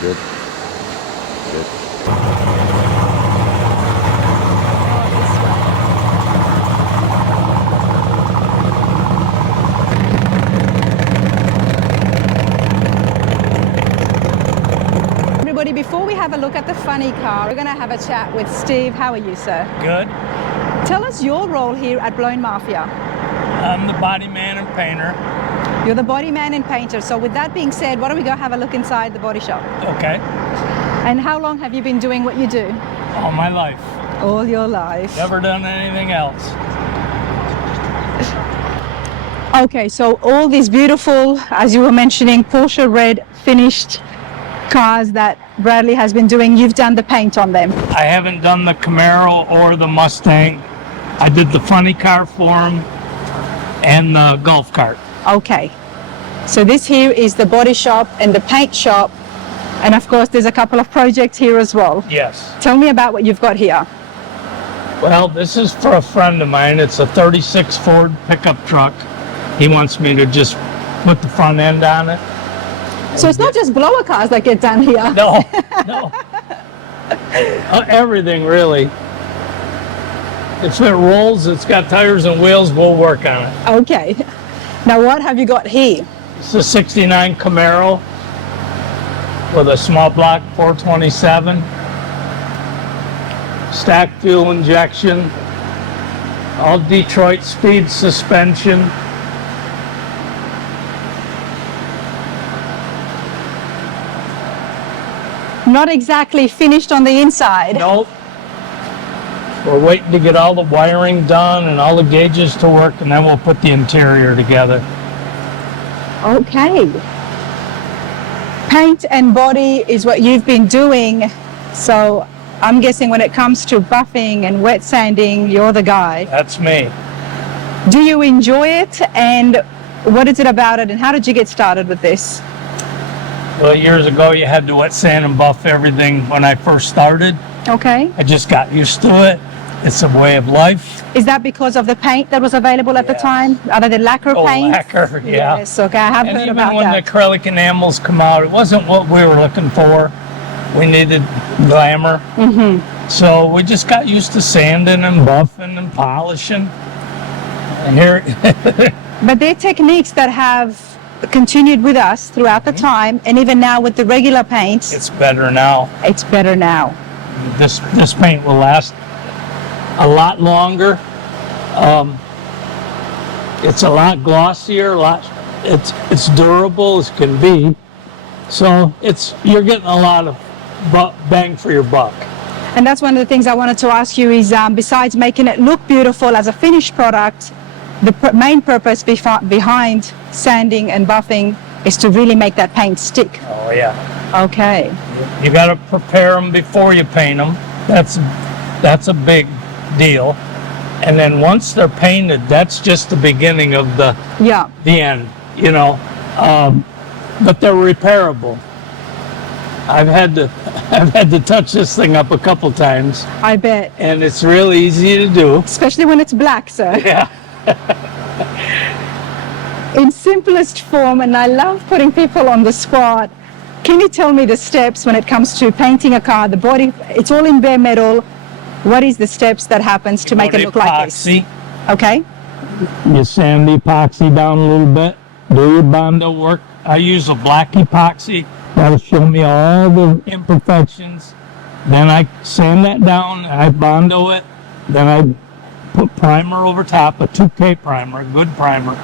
Good. Good. Everybody, before we have a look at the funny car, we're going to have a chat with Steve. How are you, sir? Good. Tell us your role here at Blown Mafia. I'm the body man and painter. You're the body man and painter. So with that being said, why don't we go have a look inside the body shop? Okay. And how long have you been doing what you do? All my life. All your life. Never done anything else. Okay, so all these beautiful, as you were mentioning, Porsche red finished cars that Bradley has been doing, you've done the paint on them. I haven't done the Camaro or the Mustang. I did the funny car for him and the golf cart. Okay, so this here is the body shop and the paint shop, and of course there's a couple of projects here as well. Yes. Tell me about what you've got here. Well, this is for a friend of mine. It's a 36 Ford pickup truck. He wants me to just put the front end on it. So it's not just blower cars that get done here. No, no. Everything, really. If it rolls, it's got tires and wheels, we'll work on it. Okay. Now what have you got here? It's a 69 Camaro with a small block 427. Stack fuel injection. All Detroit speed suspension. Not exactly finished on the inside. Nope. We're waiting to get all the wiring done and all the gauges to work, and then we'll put the interior together. Okay. Paint and body is what you've been doing. So I'm guessing when it comes to buffing and wet sanding, you're the guy. That's me. Do you enjoy it? And what is it about it? And how did you get started with this? Well, years ago, you had to wet sand and buff everything when I first started. Okay. I just got used to it. It's a way of life. Is that because of the paint that was available at the Yes. time? Other than lacquer paint? Lacquer, yeah. Yes, okay, I have And heard even about when that. the acrylic enamels come out, it wasn't what we were looking for. We needed glamour. So we just got used to sanding and buffing and polishing. And here, But there are techniques that have continued with us throughout the time, and even now with the regular paints, it's better now. it's better now. This paint will last a lot longer. It's a lot glossier. It's durable as can be. So you're getting a lot of bang for your buck. And that's one of the things I wanted to ask you is, besides making it look beautiful as a finished product, the main purpose behind sanding and buffing is to really make that paint stick. Oh yeah. Okay. You got to prepare them before you paint them. That's a big deal. And then once they're painted, that's just the beginning of the end, you know. But they're repairable. I've had to touch this thing up a couple times. I bet. And it's really easy to do. Especially when it's black, sir. Yeah. In simplest form, and I love putting people on the spot. Can you tell me the steps when it comes to painting a car? The body, it's all in bare metal. What is the steps that happens to make it look like this? Okay. You sand the epoxy down a little bit. Do your Bondo work. I use a black epoxy. That'll show me all the imperfections. Then I sand that down. I Bondo it. Then I put primer over top, a 2K primer, a good primer.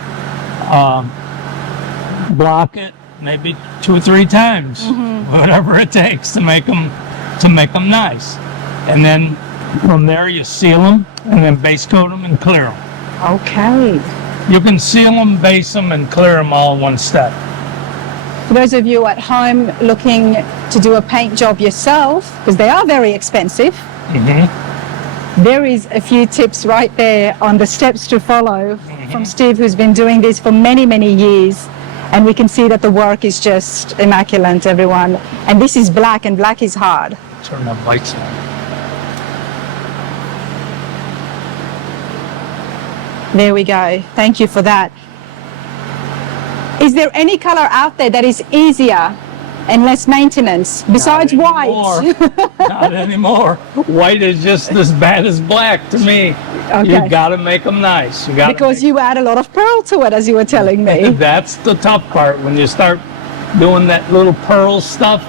Block it maybe 2 or 3 times, whatever it takes to make them nice. And then from there you seal them and then base coat them and clear them. Okay. You can seal them, base them, and clear them all in one step. For those of you at home looking to do a paint job yourself, because they are very expensive, there is a few tips right there on the steps to follow from Steve, who's been doing this for many, many years. And we can see that the work is just immaculate, everyone. And this is black, and black is hard. Turn the lights on. There we go. Thank you for that. Is there any color out there that is easier and less maintenance. Besides white. Not anymore. White is just as bad as black to me. Okay. You got to make them nice. Because you add a lot of pearl to it, as you were telling me. That's the tough part. When you start doing that little pearl stuff,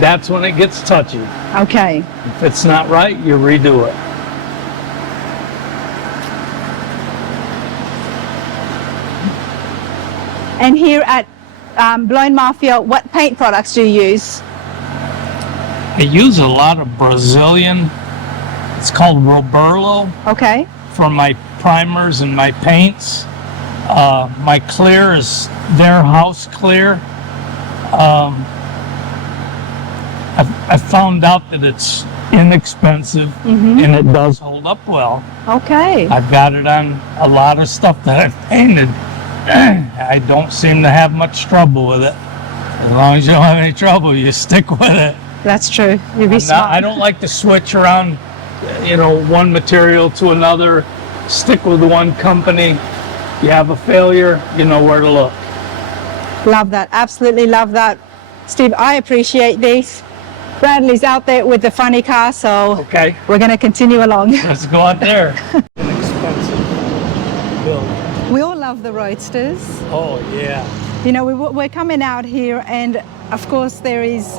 that's when it gets touchy. Okay. If it's not right, you redo it. And here at Blown Mafia, what paint products do you use? I use a lot of Brazilian. It's called Roberlo. Okay. For my primers and my paints. My clear is their house clear. I found out that it's inexpensive and it does hold up well. Okay. I've got it on a lot of stuff that I've painted. I don't seem to have much trouble with it. As long as you don't have any trouble, you stick with it. That's true. You'd be smart. I don't like to switch around, you know, one material to another. Stick with one company. You have a failure, you know where to look. Love that. Absolutely love that. Steve, I appreciate this. Bradley's out there with the funny car, so okay, we're going to continue along. Let's go out there. Inexpensive build. We all love the Roadsters. Oh, yeah. You know, we're coming out here, and of course there is,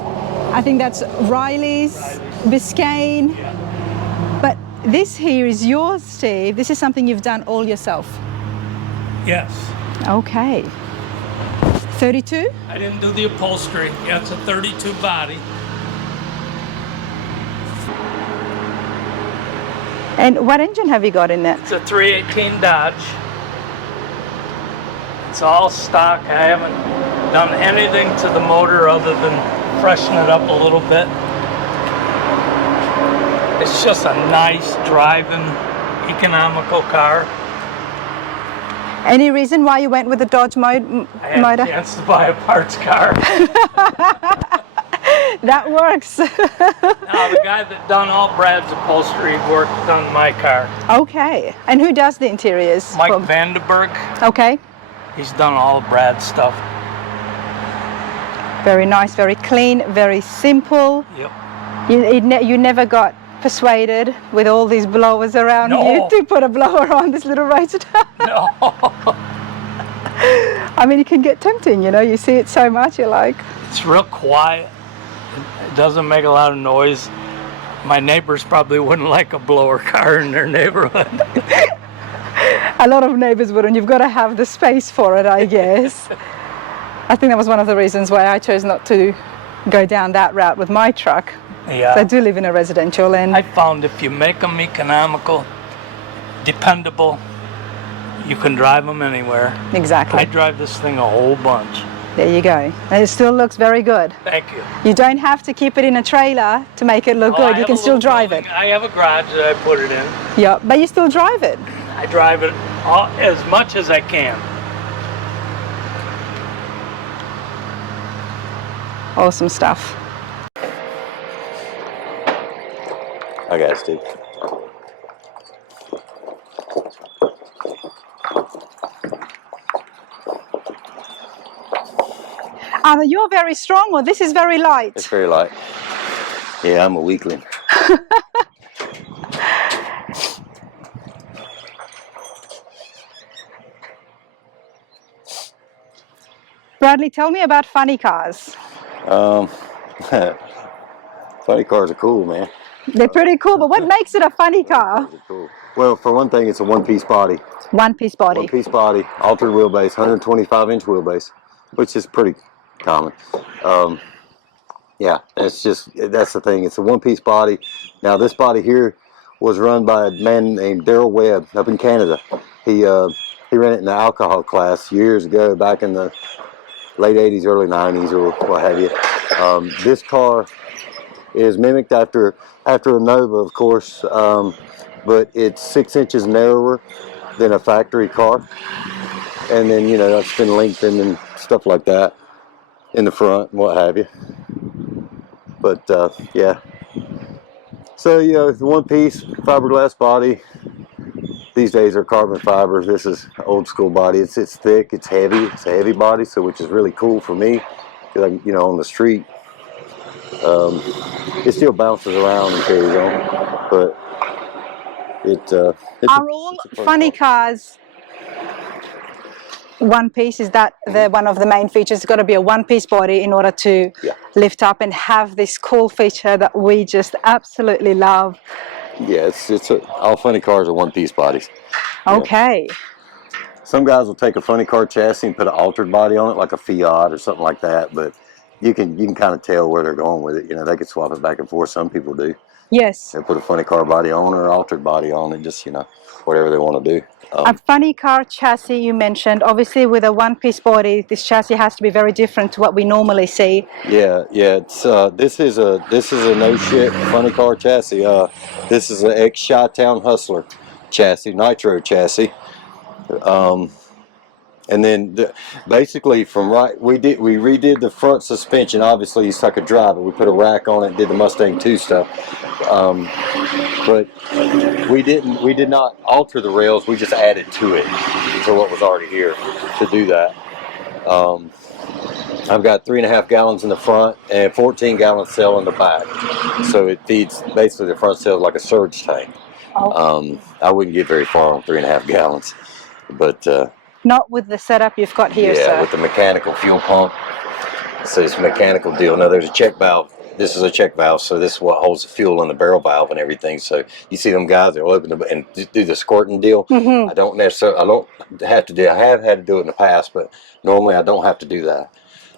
I think that's Riley's, Biscayne. Yeah. But this here is yours, Steve. This is something you've done all yourself. Yes. Okay. 32? I didn't do the upholstery. Yeah, it's a 32 body. And what engine have you got in there? It's a 318 Dodge. It's all stock. I haven't done anything to the motor other than freshen it up a little bit. It's just a nice driving, economical car. Any reason why you went with the Dodge motor? I had a chance to buy a parts car. That works. Now, the guy that done all Brad's upholstery worked on my car. Okay. And who does the interiors? Mike Vandenberg. Okay. He's done all of Brad's stuff. Very nice, very clean, very simple. Yep. You never got persuaded with all these blowers around you to put a blower on this little Roadster? No. I mean, it can get tempting, you know, you see it so much, you're like... It's real quiet. It doesn't make a lot of noise. My neighbors probably wouldn't like a blower car in their neighborhood. A lot of neighbors wouldn't. You've got to have the space for it, I guess. I think that was one of the reasons why I chose not to go down that route with my truck. Yeah. I do live in a residential, and I found if you make them economical, dependable, you can drive them anywhere. Exactly. I drive this thing a whole bunch. There you go. And it still looks very good. Thank you. You don't have to keep it in a trailer to make it look good. You can still drive it. I have a garage that I put it in. Yeah, but you still drive it. I drive it as much as I can. Awesome stuff. I got it, Steve. Either you're very strong or this is very light. It's very light. Yeah, I'm a weakling. Bradley, tell me about funny cars. Funny cars are cool, man. They're pretty cool, but what makes it a funny car? Cool. Well, for one thing, it's a one-piece body. One-piece body. One-piece body, altered wheelbase, 125-inch wheelbase, which is pretty common. Yeah, that's the thing. It's a one-piece body. Now, this body here was run by a man named Daryl Webb up in Canada. He ran it in the alcohol class years ago, back in the late 80s, early 90s, or what have you. This car is mimicked after a Nova, of course, but it's 6 inches narrower than a factory car. And then, you know, that's been lengthened and stuff like that in the front and what have you. But, yeah. So, you know, the one-piece fiberglass body. These days are carbon fiber. This is old school body. It's thick, it's heavy, it's a heavy body, so which is really cool for me. 'cause, you know, on the street, it still bounces around and carries on, but Are all funny cars one piece? Is that one of the main features? It's got to be a one-piece body in order to lift up and have this cool feature that we just absolutely love. Yeah, all funny cars are one-piece bodies. Okay. Yeah. Some guys will take a funny car chassis and put an altered body on it, like a Fiat or something like that. But you can kind of tell where they're going with it. You know, they could swap it back and forth. Some people do. Yes. They put a funny car body on or an altered body on it, just, you know, whatever they want to do. A funny car chassis you mentioned. Obviously, with a one-piece body, this chassis has to be very different to what we normally see. Yeah. It's this is a no shit funny car chassis. This is an ex Chi-Town Hustler chassis, nitro chassis. And then basically we redid the front suspension. Obviously, you suck a drive, but we put a rack on it, did the Mustang 2 stuff. But we did not alter the rails. We just added to it, to what was already here, to do that. I've got 3.5 gallons in the front and 14-gallon cell in the back. So it feeds basically the front cell like a surge tank. I wouldn't get very far on 3.5 gallons, but not with the setup you've got here, yeah, sir. with the mechanical fuel pump. So it's a mechanical deal. Now there's a check valve. This is a check valve, so this is what holds the fuel in the barrel valve and everything. So you see them guys, they'll open and do the squirting deal. I don't have to do. I have had to do it in the past, but normally I don't have to do that.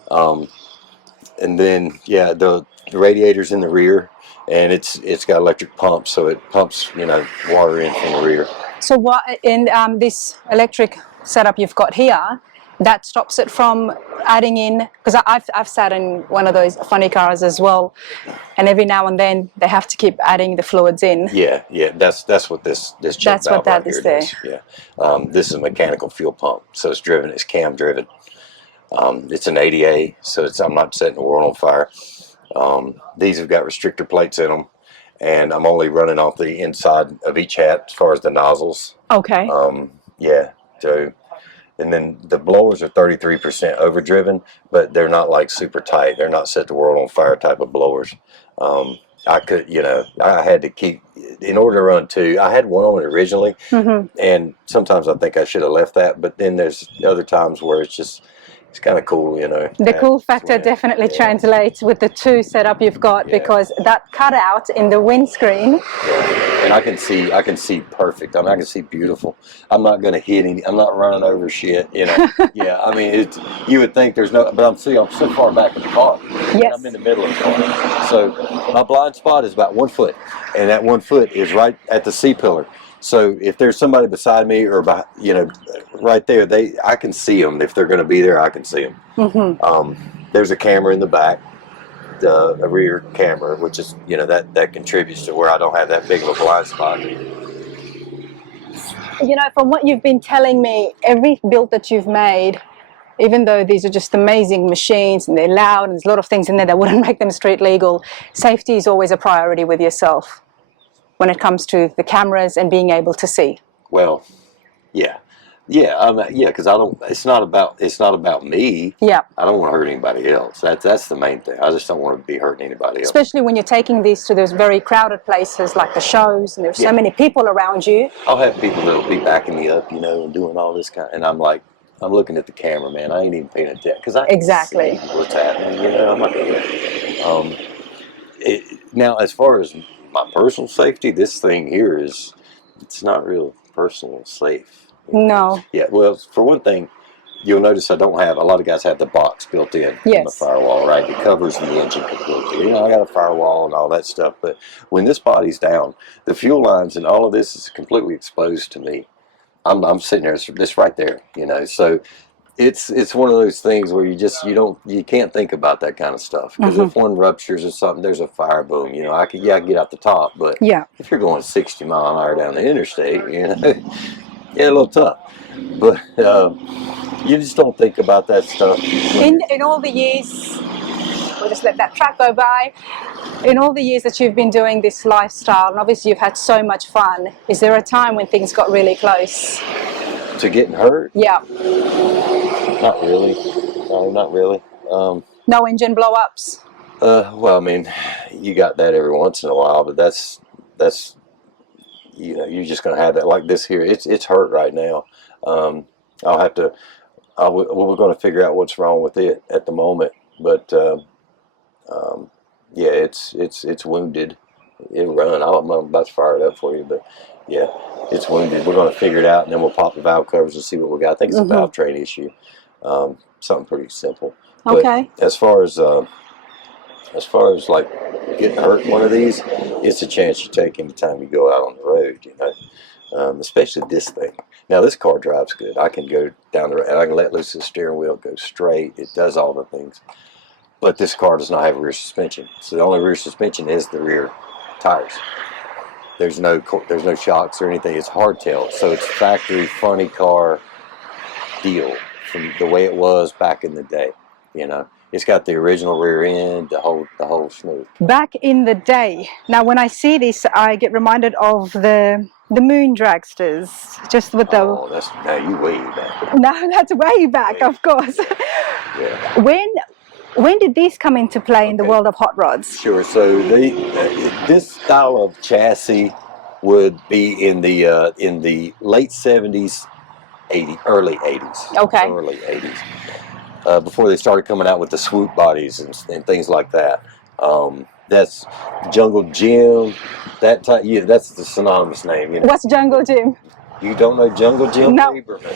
And then yeah, the radiator's in the rear, and it's got electric pumps, so it pumps, you know, water in from the rear. So what in this electric setup you've got here, that stops it from adding in, because I've sat in one of those funny cars as well, and every now and then they have to keep adding the fluids in. Yeah, that's what this check valve right here does. Yeah, this is a mechanical fuel pump, so it's cam driven. It's an 80A, so I'm not setting the world on fire. These have got restrictor plates in them, and I'm only running off the inside of each hat as far as the nozzles. Okay. Yeah, so, and then the blowers are 33% overdriven, but they're not like super tight. They're not set the world on fire type of blowers. I could, you know, I had to keep, in order to run two, I had one on it originally, and sometimes I think I should have left that, but then there's other times where it's kind of cool, you know. The cool factor definitely translates with the two setup you've got, because that cutout in the windscreen. Yeah. And I can see perfect. I mean, I can see beautiful. I'm not going to hit any. I'm not running over shit, you know. Yeah, I mean, you would think there's no, but I'm so far back in the car. Yes. I'm in the middle of the car. So my blind spot is about 1 foot, and that 1 foot is right at the C-pillar. So if there's somebody beside me or by, you know, right there, I can see them. If they're going to be there, I can see them. There's a camera in the back, a rear camera, which is, you know, that contributes to where I don't have that big of a blind spot. You know, from what you've been telling me, every build that you've made, even though these are just amazing machines and they're loud and there's a lot of things in there that wouldn't make them street legal, safety is always a priority with yourself when it comes to the cameras and being able to see. Well, yeah, because it's not about me. Yeah. I don't want to hurt anybody else. That's the main thing. I just don't want to be hurting anybody else. Especially when you're taking these to those very crowded places like the shows, and there's so many people around you. I'll have people that'll be backing me up, you know, and doing all this kind, and I'm like, I'm looking at the camera, man. I ain't even paying attention because I can see what's happening. You know, I'm not gonna. Now, as far as my personal safety, this thing here it's not real personal safe. No. Yeah, well, for one thing, you'll notice I don't have, a lot of guys have the box built in the firewall, right? It covers the engine completely. You know, I got a firewall and all that stuff, but when this body's down, the fuel lines and all of this is completely exposed to me. I'm sitting there, it's right there, you know, so it's one of those things where you can't think about that kind of stuff, because if one ruptures or something, there's a fire, boom, you know, I could get out the top, but if you're going 60 mile an hour down the interstate, you know, a little tough, but you just don't think about that stuff. In all the years, we'll just let that truck go by. In all the years that you've been doing this lifestyle, and obviously you've had so much fun, is there a time when things got really close? To getting hurt? Yeah. Not really. No, not really. No engine blow-ups? Well, I mean, you got that every once in a while, but that's you're just going to have that. Like this here, it's hurt right now. I'll have to. We're going to figure out what's wrong with it at the moment, but yeah, it's wounded. It'll run. I'm about to fire it up for you, but yeah, it's wounded. We're going to figure it out, and then we'll pop the valve covers and see what we got. I think it's a valve train issue. Something pretty simple. Okay. But as far as like getting hurt in one of these, it's a chance you take anytime you go out on the road, you know. Especially this thing. Now this car drives good. I can go down the road, I can let loose the steering wheel, go straight. It does all the things. But this car does not have rear suspension. So the only rear suspension is the rear tires. There's no shocks or anything. It's hardtail. So it's factory funny car deal from the way it was back in the day, you know. It's got the original rear end, the whole schmoop. Back in the day. Now, when I see this, I get reminded of the moon dragsters, just with the. Oh, that's now you way back. No, that's way back, of course. Yeah. When did these come into play in the world of hot rods? Sure. So this style of chassis would be in the late 70s, early 80s. Okay. Early 80s. Before they started coming out with the swoop bodies and things like that. That's Jungle Jim. That type, yeah, that's the synonymous name. You know. What's Jungle Jim? You don't know Jungle Jim No. Lieberman?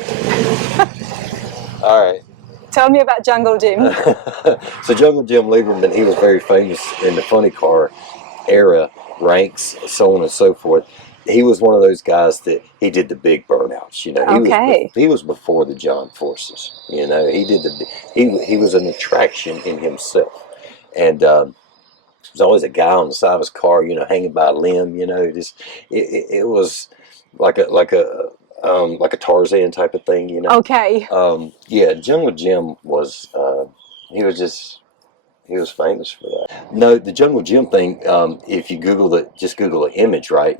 All right. Tell me about Jungle Jim. So Jungle Jim Lieberman, he was very famous in the funny car era, ranks, so on and so forth. He was one of those guys that he did the big burnouts. You know, he was before the John Forces. You know, he was an attraction in himself, and there's always a guy on the side of his car, you know, hanging by a limb. You know, just it was like a Tarzan type of thing. You know. Okay. Yeah, Jungle Jim was he was famous for that. No, the Jungle Jim thing, if you just Google the image, right?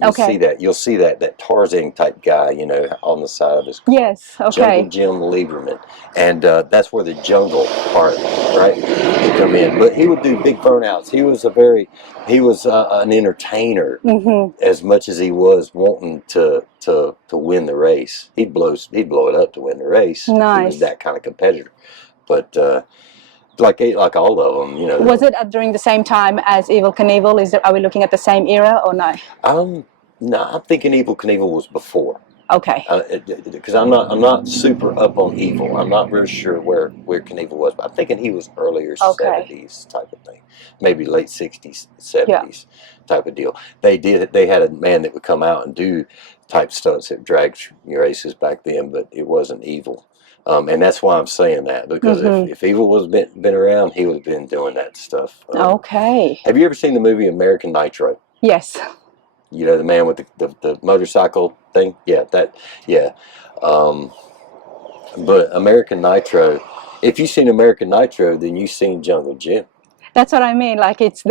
You'll see that Tarzan type guy, you know, on the side of his car. Yes, okay. Jungle Jim Lieberman. And that's where the jungle part, right, would come in. But he would do big burnouts. He was an entertainer as much as he was wanting to win the race. He'd blow it up to win the race. Nice. He was that kind of competitor. But like all of them, you know. Was it during the same time as Evel Knievel? Are we looking at the same era or no? No, I'm thinking Evel Knievel was before. Okay. Because I'm not super up on Evel. I'm not real sure where Knievel was, but I'm thinking he was earlier 70s type of thing, maybe late 60s, 70s type of deal. They had a man that would come out and do type stunts that dragged races back then, but it wasn't Evel. And that's why I'm saying that, because if Evel was been around, he would have been doing that stuff. Okay. Have you ever seen the movie American Nitro? Yes. You know, the man with the motorcycle thing? Yeah, that, yeah. But American Nitro, if you've seen American Nitro, then you've seen Jungle Jim. That's what I mean. Like it's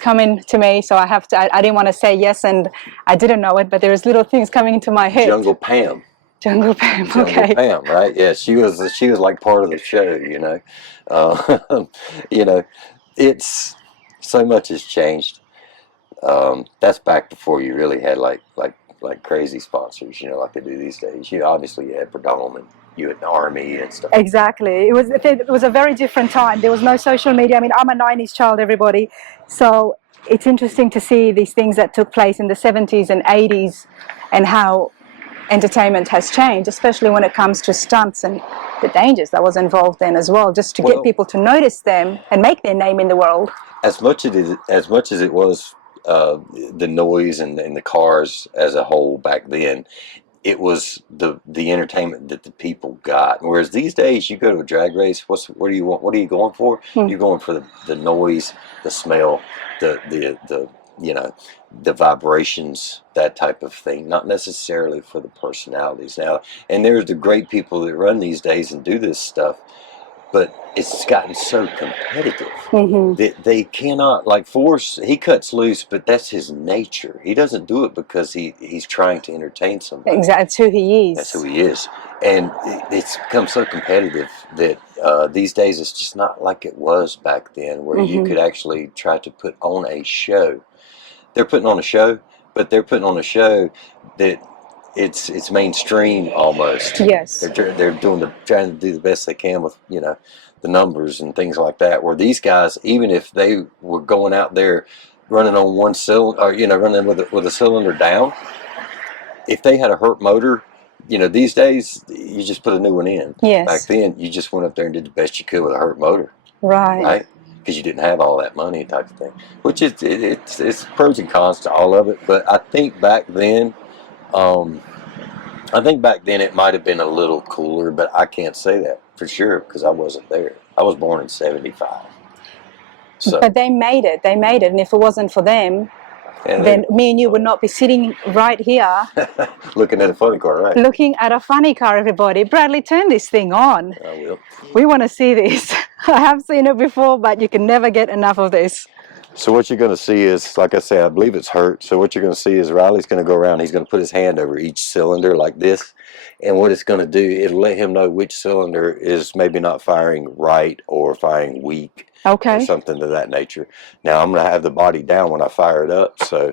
coming to me, so I didn't want to say yes, and I didn't know it, but there was little things coming into my head. Jungle Pam. Jungle Pam, okay. Jungle Pam, right? Yeah, she was like part of the show, you know. You know, it's so much has changed. That's back before you really had like crazy sponsors, you know, like they do these days. You know, obviously you had Perdome and you had the Army and stuff. Exactly. It was a very different time. There was no social media. I mean, I'm a 90s child, everybody. So it's interesting to see these things that took place in the 70s and 80s and how entertainment has changed, especially when it comes to stunts and the dangers that was involved in as well, just to get people to notice them and make their name in the world. As much as it was the noise and the cars as a whole back then, it was the entertainment that the people got. Whereas these days, you go to a drag race, what do you want? What are you going for? You're going for the noise, the smell, the you know, the vibrations, that type of thing, not necessarily for the personalities. Now, and there's the great people that run these days and do this stuff, but it's gotten so competitive that they cannot, like Force, he cuts loose, but that's his nature. He doesn't do it because he's trying to entertain somebody. Exactly, that's who he is. That's who he is. And it's become so competitive that these days it's just not like it was back then, where you could actually try to put on a show. They're putting on a show, but they're putting on a show that it's mainstream almost. Yes. They're trying to do the best they can with the numbers and things like that. Where these guys, even if they were going out there running on one cylinder, or running with a cylinder down, if they had a hurt motor, these days you just put a new one in. Yes. Back then you just went up there and did the best you could with a hurt motor. Right? Because you didn't have all that money, type of thing. Which it's pros and cons to all of it. But I think back then, it might have been a little cooler, but I can't say that for sure because I wasn't there. I was born in '75. So. But they made it. They made it, and if it wasn't for them, then me and you would not be sitting right here. Looking at a funny car, right? Looking at a funny car, everybody. Bradley, turn this thing on. I will. We want to see this. I have seen it before, but you can never get enough of this. So what you're going to see is, like I say, I believe it's hurt. So what you're going to see is Riley's going to go around. He's going to put his hand over each cylinder like this. And what it's going to do, it'll let him know which cylinder is maybe not firing right or firing weak. Okay. Or something to that nature. Now I'm going to have the body down when I fire it up. So.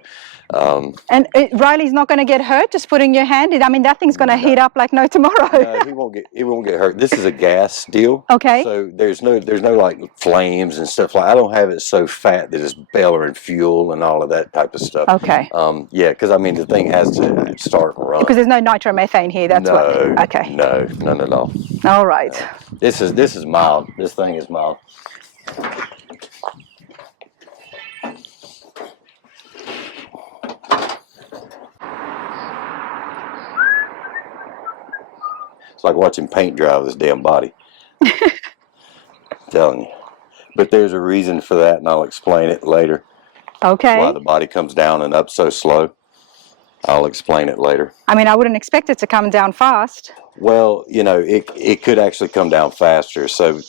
And Riley's not going to get hurt just putting your hand in. I mean, that thing's going to heat up like no tomorrow. No, he won't get hurt. This is a gas deal. Okay. So there's no like flames and stuff like. I don't have it so fat that it's bellowing fuel and all of that type of stuff. Okay. Yeah, because I mean the thing has to start and run. Because there's no nitromethane here. That's what. Okay. No, none at all. All right. No. This is mild. This thing is mild. It's like watching paint dry with this damn body. I'm telling you. But there's a reason for that, and I'll explain it later. Okay. Why the body comes down and up so slow. I'll explain it later. I mean, I wouldn't expect it to come down fast. Well, it could actually come down faster. So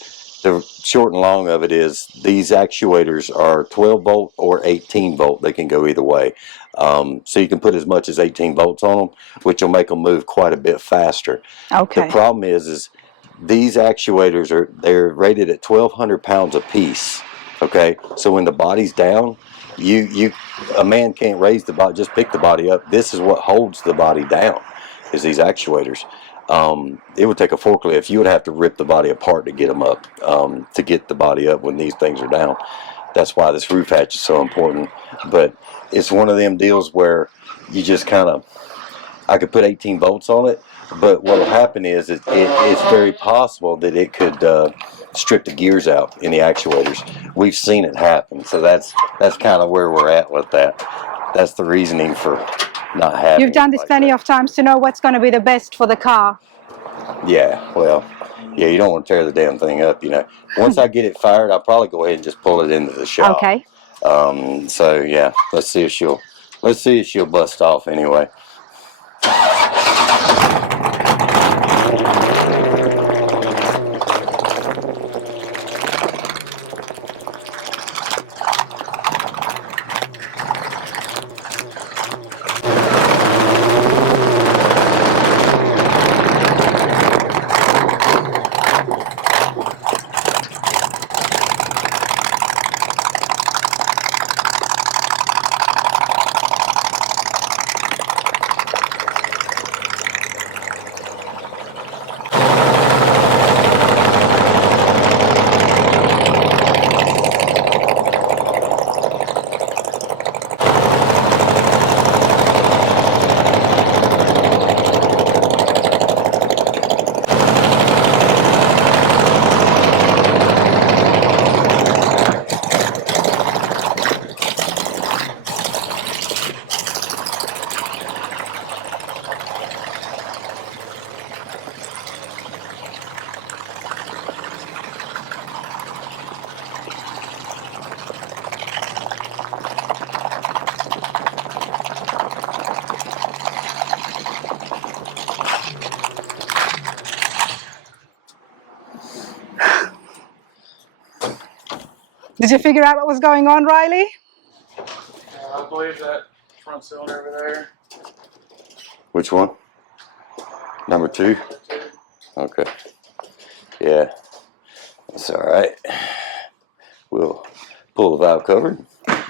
the short and long of it is these actuators are 12 volt or 18 volt. They can go either way. So you can put as much as 18 volts on them, which will make them move quite a bit faster. Okay. The problem is these actuators they're rated at 1,200 pounds a piece. Okay, so when the body's down, a man can't raise the body, just pick the body up. This is what holds the body down, is these actuators. It would take a forklift. You would have to rip the body apart to get them up, to get the body up when these things are down. That's why this roof hatch is so important. But it's one of them deals where you just I could put 18 volts on it, but what will happen is it's very possible that it could strip the gears out in the actuators. We've seen it happen, so that's kind of where we're at with that. That's the reasoning for not having. You've done this plenty of times to know what's going to be the best for the car. Yeah, well, yeah, you don't want to tear the damn thing up, Once I get it fired, I'll probably go ahead and just pull it into the shop. Okay. So yeah, let's see if she'll bust off anyway. Did you figure out what was going on, Riley? I believe that front cylinder over there. Which one? Number 2? Okay. Yeah. It's all right. We'll pull the valve cover.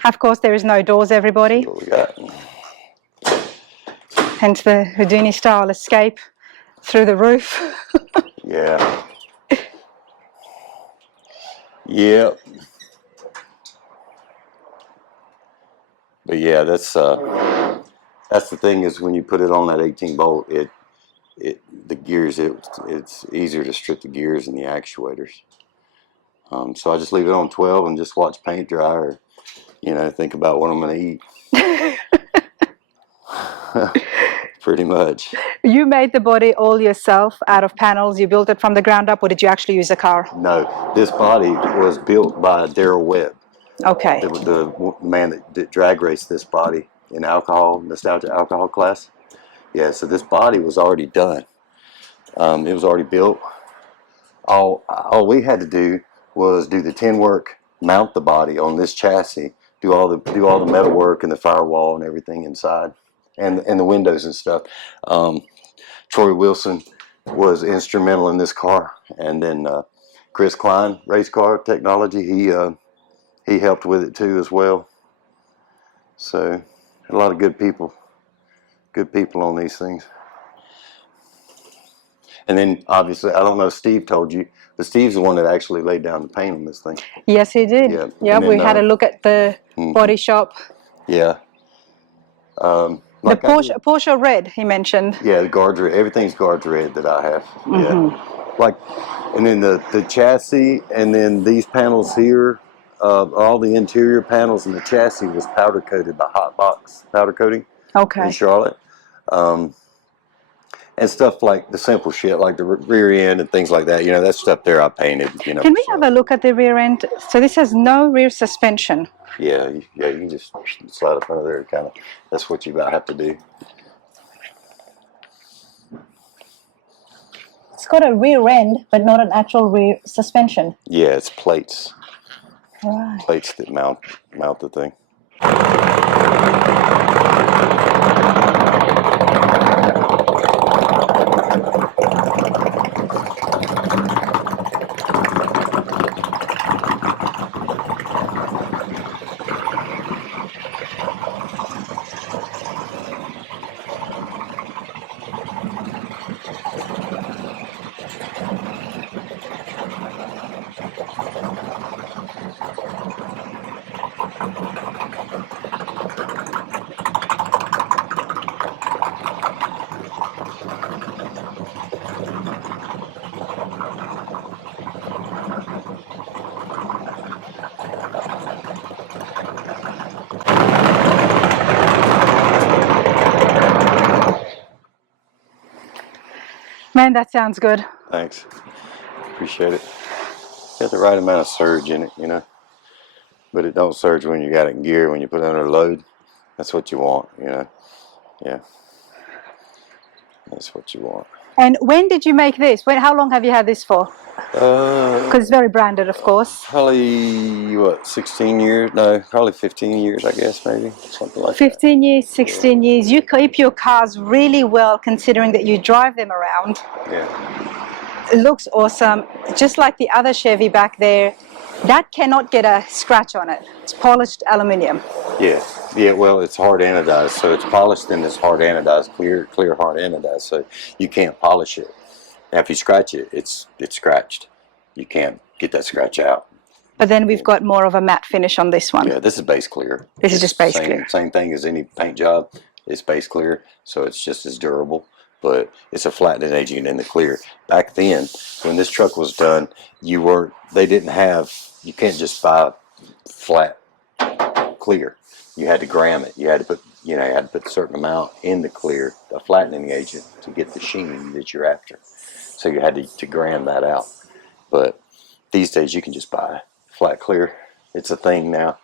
Of course, there is no doors, everybody. What we got? Hence the Houdini style escape through the roof. Yeah. Yep. But yeah, that's the thing is when you put it on that 18 bolt, the gears it's easier to strip the gears and the actuators. So I just leave it on 12 and just watch paint dry, or think about what I'm going to eat. Pretty much. You made the body all yourself out of panels. You built it from the ground up, or did you actually use a car? No, this body was built by Daryl Webb. Okay. The man that drag raced this body in nostalgia alcohol class. Yeah, so this body was already done. It was already built. All we had to do was do the tin work, mount the body on this chassis, do all the metal work and the firewall and everything inside, and the windows and stuff. Troy Wilson was instrumental in this car, and then Chris Klein, Race Car Technology, he helped with it too as well. So a lot of good people on these things. And then obviously, I don't know if Steve told you, but Steve's the one that actually laid down the paint on this thing. Yes, he did. Yeah, yeah, we had a look at the body shop. Yeah. Like the Porsche red, he mentioned. Yeah, the guards red. Everything's guards red that I have. Yeah. And then the chassis, and then these panels here, all the interior panels and the chassis was powder coated by Hot Box powder coating. Okay. In Charlotte. And stuff like the simple shit, like the rear end and things like that. That stuff there I painted. Can we have a look at the rear end? So this has no rear suspension. Yeah, you can just slide up under there. Kind of, that's what you about have to do. It's got a rear end, but not an actual rear suspension. Yeah, it's plates. Right. Plates that mount the thing. Man, that sounds good. Thanks. Appreciate it. Got the right amount of surge in it, But it don't surge when you got it in gear. When you put it under load, that's what you want, Yeah. That's what you want. And when did you make this? How long have you had this for? Because it's very branded, of course. Probably, 16 years? No, probably 15 years, I guess, maybe. Something like 15 years, 16 years. You keep your cars really well, considering that you drive them around. Yeah. It looks awesome. Just like the other Chevy back there. That cannot get a scratch on it. It's polished aluminium. Yeah. Yeah, well, it's hard anodized, so it's polished and it's hard anodized, clear hard anodized, so you can't polish it. Now, if you scratch it, it's scratched. You can't get that scratch out. But then we've got more of a matte finish on this one. Yeah, this is base clear. This is just base clear. Same thing as any paint job. It's base clear, so it's just as durable, but it's a flattening agent in the clear. Back then, when this truck was done, you can't just buy flat clear. You had to gram it. You had to put a certain amount in the clear, a flattening agent, to get the sheen that you're after. So you had to gram that out. But these days you can just buy flat clear. It's a thing now.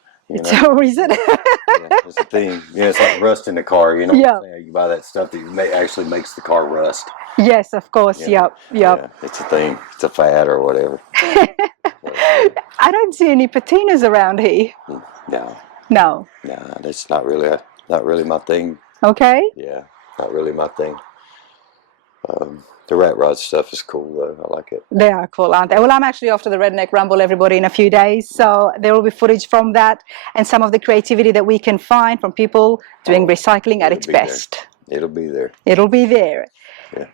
So is it? Yeah, it's a thing. It's like rust in the car. Yeah. What I'm saying? You buy that stuff that actually makes the car rust. Yes, of course. Yep. Yeah, it's a thing. It's a fad or whatever. I don't see any patinas around here. No. No, that's not really my thing. Okay. Yeah, not really my thing. The rat rod stuff is cool though. I like it. They are cool, aren't they? Well, I'm actually off to the Redneck Rumble, everybody, in a few days. So there will be footage from that and some of the creativity that we can find from people doing recycling at its best. It'll be there. It'll be there. Yeah.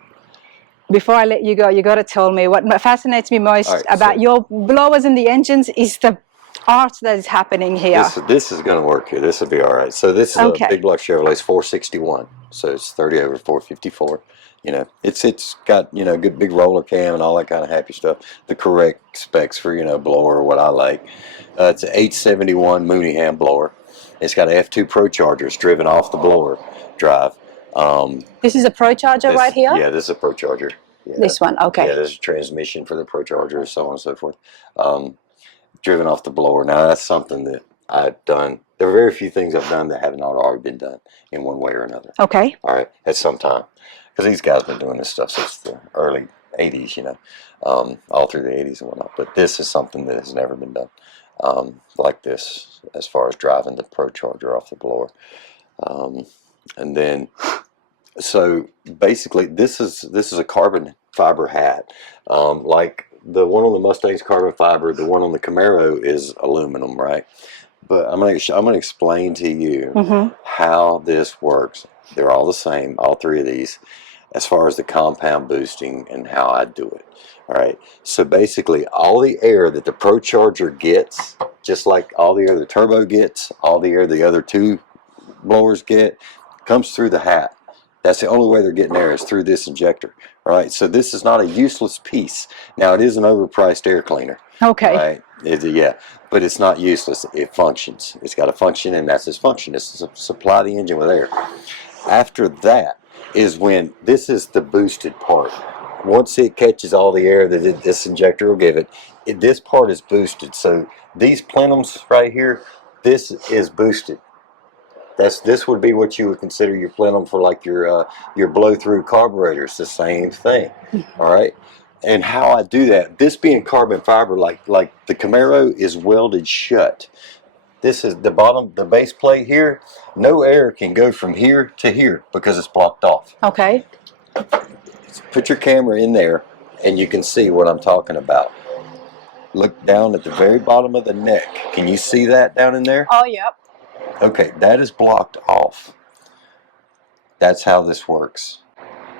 Before I let you go, you got to tell me what fascinates me most about your blowers and the engines is the art that is happening here. This is going to work here. This will be all right. So this is a Big Block Chevrolet's 461. So it's 30 over 454. You know, it's got, you know, good big roller cam and all that kind of happy stuff. The correct specs for, you know, blower, what I like. It's an 871 Mooneyham blower. It's got an F2 Pro Charger. It's driven off the blower drive. This is a Pro Charger right here? Yeah, this is a Pro Charger. Yeah. This one, okay. Yeah, there's a transmission for the Pro Charger, so on and so forth. Driven off the blower. Now, that's something that I've done. There are very few things I've done that haven't already been done in one way or another. Okay. All right, at some time. Because these guys have been doing this stuff since the early 80s, you know, all through the 80s and whatnot. But this is something that has never been done like this, as far as driving the Pro Charger off the blower. And then, so basically, this is a carbon fiber hat. Like the one on the Mustang's carbon fiber, the one on the Camaro is aluminum, right? But I'm gonna explain to you how this works. They're all the same, all three of these, as far as the compound boosting and how I do it. All right. So basically, all the air that the Pro Charger gets, just like all the air the turbo gets, all the air the other two blowers get, comes through the hat. That's the only way they're getting air is through this injector. All right. So this is not a useless piece. Now, it is an overpriced air cleaner. Okay. Right. Yeah, but it's not useless. It functions. It's got a function, and that's its function. It's to supply the engine with air. After that is when this is the boosted part. Once it catches all the air that this injector will give it, this part is boosted. So these plenums right here, this is boosted. This would be what you would consider your plenum for, like your blow-through carburetor. It's the same thing. All right. And how I do that, this being carbon fiber, like the Camaro is welded shut. This is the bottom, the base plate here. No air can go from here to here because it's blocked off. Okay. Put your camera in there and you can see what I'm talking about. Look down at the very bottom of the neck. Can you see that down in there? Oh, yep. Okay, that is blocked off. That's how this works.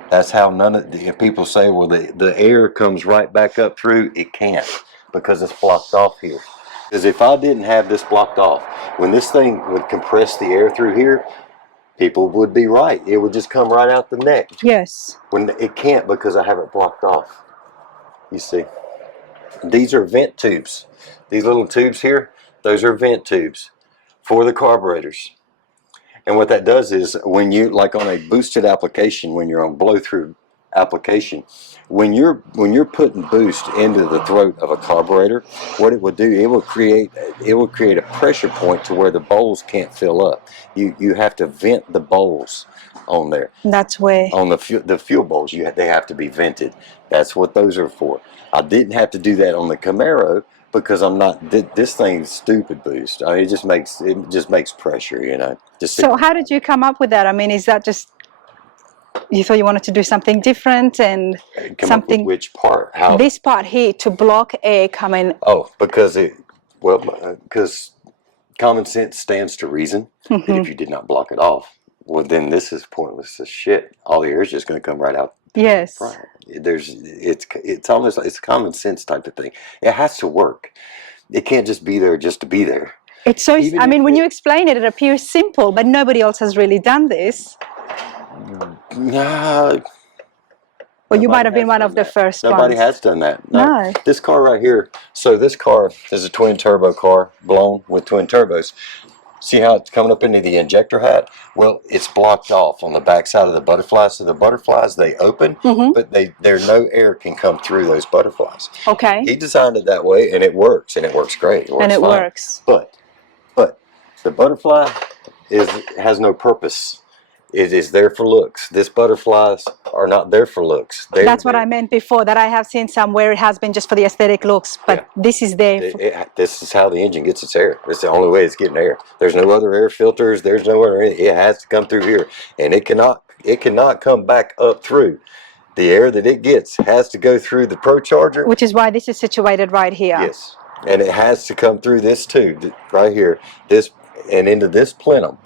That's how none of the people say, well, the air comes right back up through. It can't because it's blocked off here. Because if I didn't have this blocked off, when this thing would compress the air through here, people would be right. It would just come right out the neck. Yes. When it can't because I have it blocked off. You see, these are vent tubes. These little tubes here, those are vent tubes for the carburetors. And what that does is when you, like on a boosted application, when you're on blow-through application, when you're putting boost into the throat of a carburetor, what it will do, it will create a pressure point to where the bowls can't fill up. You have to vent the bowls on there. That's where on the fuel bowls, they have to be vented. That's what those are for. I didn't have to do that on the Camaro because I'm not. This thing's stupid boost. I mean, it just makes pressure, you know. So how did you come up with that? I mean, is that just you thought you wanted to do something different and something? Up with which part? How? This part here to block air coming. Oh, because common sense stands to reason that if you did not block it off, well, then this is pointless as shit. All the air is just going to come right out. Yes. Right. It's almost like it's a common sense type of thing. It has to work. It can't just be there just to be there. It's so. I mean, when you explain it, it appears simple, but nobody else has really done this. No. Well, you might have been one of the first ones. Nobody has done that. No. This car right here. So this car is a twin turbo car, blown with twin turbos. See how it's coming up into the injector hat? Well, it's blocked off on the back side of the butterflies. So the butterflies, they open, but there's no air can come through those butterflies. Okay. He designed it that way, and it works great. It works fine. But the butterfly has no purpose. It is there for looks. These butterflies are not there for looks. That's what I meant before, that I have seen some where it has been just for the aesthetic looks, but this is there. This is how the engine gets its air. It's the only way it's getting air. There's no other air filters. There's no other. It has to come through here, and it cannot come back up through the air that it gets has to go through the Pro Charger. Which is why this is situated right here. Yes, and it has to come through this tube right here, this, and into this plenum,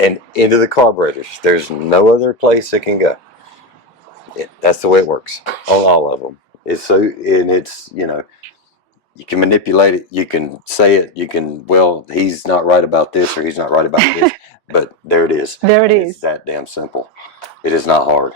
and into the carburetors. There's no other place it can go. That's the way it works on all of them. It's so, and it's, you know, you can manipulate it, you can say it, you can, well, he's not right about this or he's not right about this, but there it is. There it is. It's that damn simple. It is not hard.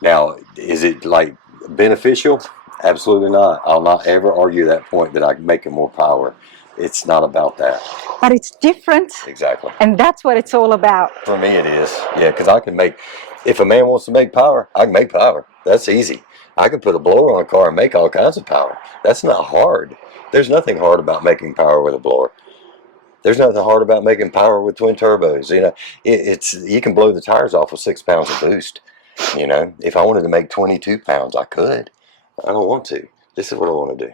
Now, is it like beneficial? Absolutely not. I'll not ever argue that point that I can make it more power. It's not about that. But it's different. Exactly. And that's what it's all about. For me it is. Yeah, because I can make, if a man wants to make power, I can make power. That's easy. I can put a blower on a car and make all kinds of power. That's not hard. There's nothing hard about making power with a blower. There's nothing hard about making power with twin turbos. You know, it's, you can blow the tires off with 6 pounds of boost. You know, if I wanted to make 22 pounds, I could. I don't want to. This is what I want to do.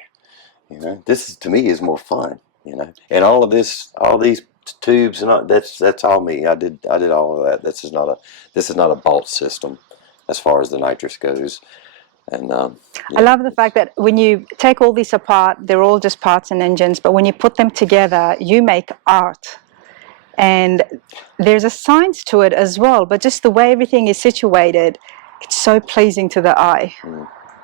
You know, this is, to me, is more fun. You know, and all of this, all these tubes and all, that's all me. I did all of that. This is not a bought system as far as the nitrous goes. And yeah. I love the fact that when you take all these apart, they're all just parts and engines, but when you put them together, you make art. And there's a science to it as well, but just the way everything is situated, it's so pleasing to the eye.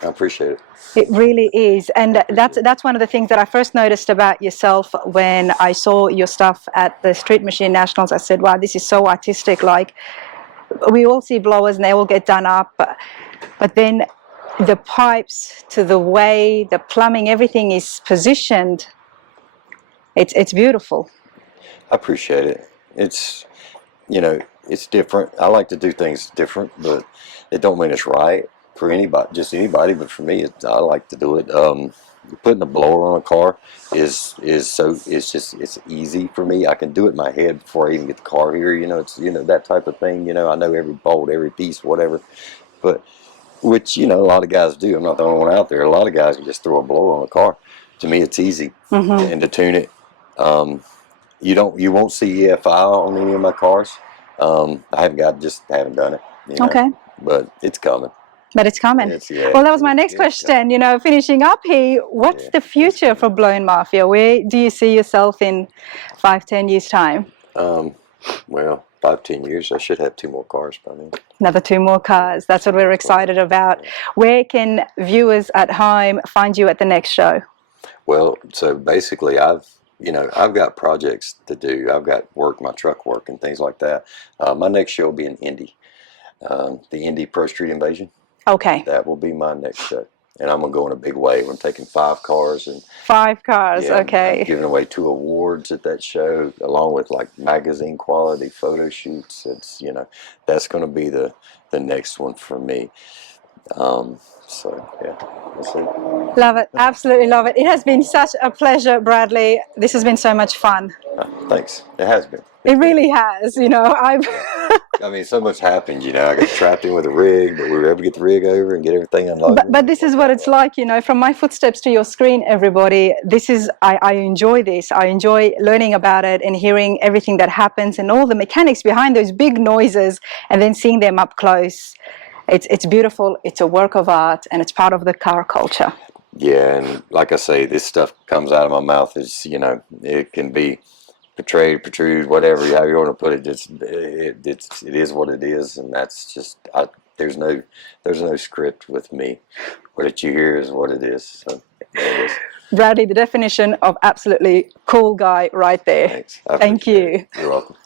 I appreciate it. It really is. And that's one of the things that I first noticed about yourself when I saw your stuff at the Street Machine Nationals. I said, wow, this is so artistic. Like, we all see blowers and they all get done up, but then the pipes, to the way the plumbing, everything is positioned, it's beautiful. I appreciate it. It's, you know, it's different. I like to do things different, but it don't mean it's right for anybody, just anybody. But for me, I like to do it. Putting a blower on a car is so, it's easy for me. I can do it in my head before I even get the car here. You know, it's, you know, that type of thing. You know, I know every bolt, every piece, whatever. But which, you know, a lot of guys do. I'm not the only one out there. A lot of guys can just throw a blower on a car. To me, it's easy. And to tune it. You won't see EFI on any of my cars. I haven't done it. You know? Okay. But it's coming. But it's coming. Yeah, well, that was my next question. You know, finishing up here, what's the future for Blown Mafia? Where do you see yourself in 5-10 years' time? Well, 5-10 years, I should have 2 more cars by then. Another 2 more cars. That's what we're excited about. Where can viewers at home find you at the next show? Well, so basically, I've got projects to do. I've got work, my truck work and things like that. My next show will be in Indy, the Indy Pro Street Invasion. Okay. That will be my next show. And I'm going to go in a big way. I'm taking 5 cars. 5 cars, yeah, okay. I'm giving away 2 awards at that show, along with like magazine quality photo shoots. It's, you know, that's going to be the next one for me. So, yeah, we'll see. Love it. Absolutely love it. It has been such a pleasure, Bradley. This has been so much fun. Thanks. It has been. It really has, you know. I mean, so much happened, you know. I got trapped in with a rig, but we were able to get the rig over and get everything unloaded. But this is what it's like, you know, from my footsteps to your screen, everybody. This is, I enjoy this. I enjoy learning about it and hearing everything that happens and all the mechanics behind those big noises and then seeing them up close. It's beautiful. It's a work of art and it's part of the car culture. Yeah, and like I say, this stuff comes out of my mouth is, you know, it can be protrude, whatever, how you want to put it. It is what it is, and that's just, there's no script with me. What you hear is what it is. So there it is. Bradley, the definition of absolutely cool guy right there. Thanks. Thank you. You're welcome.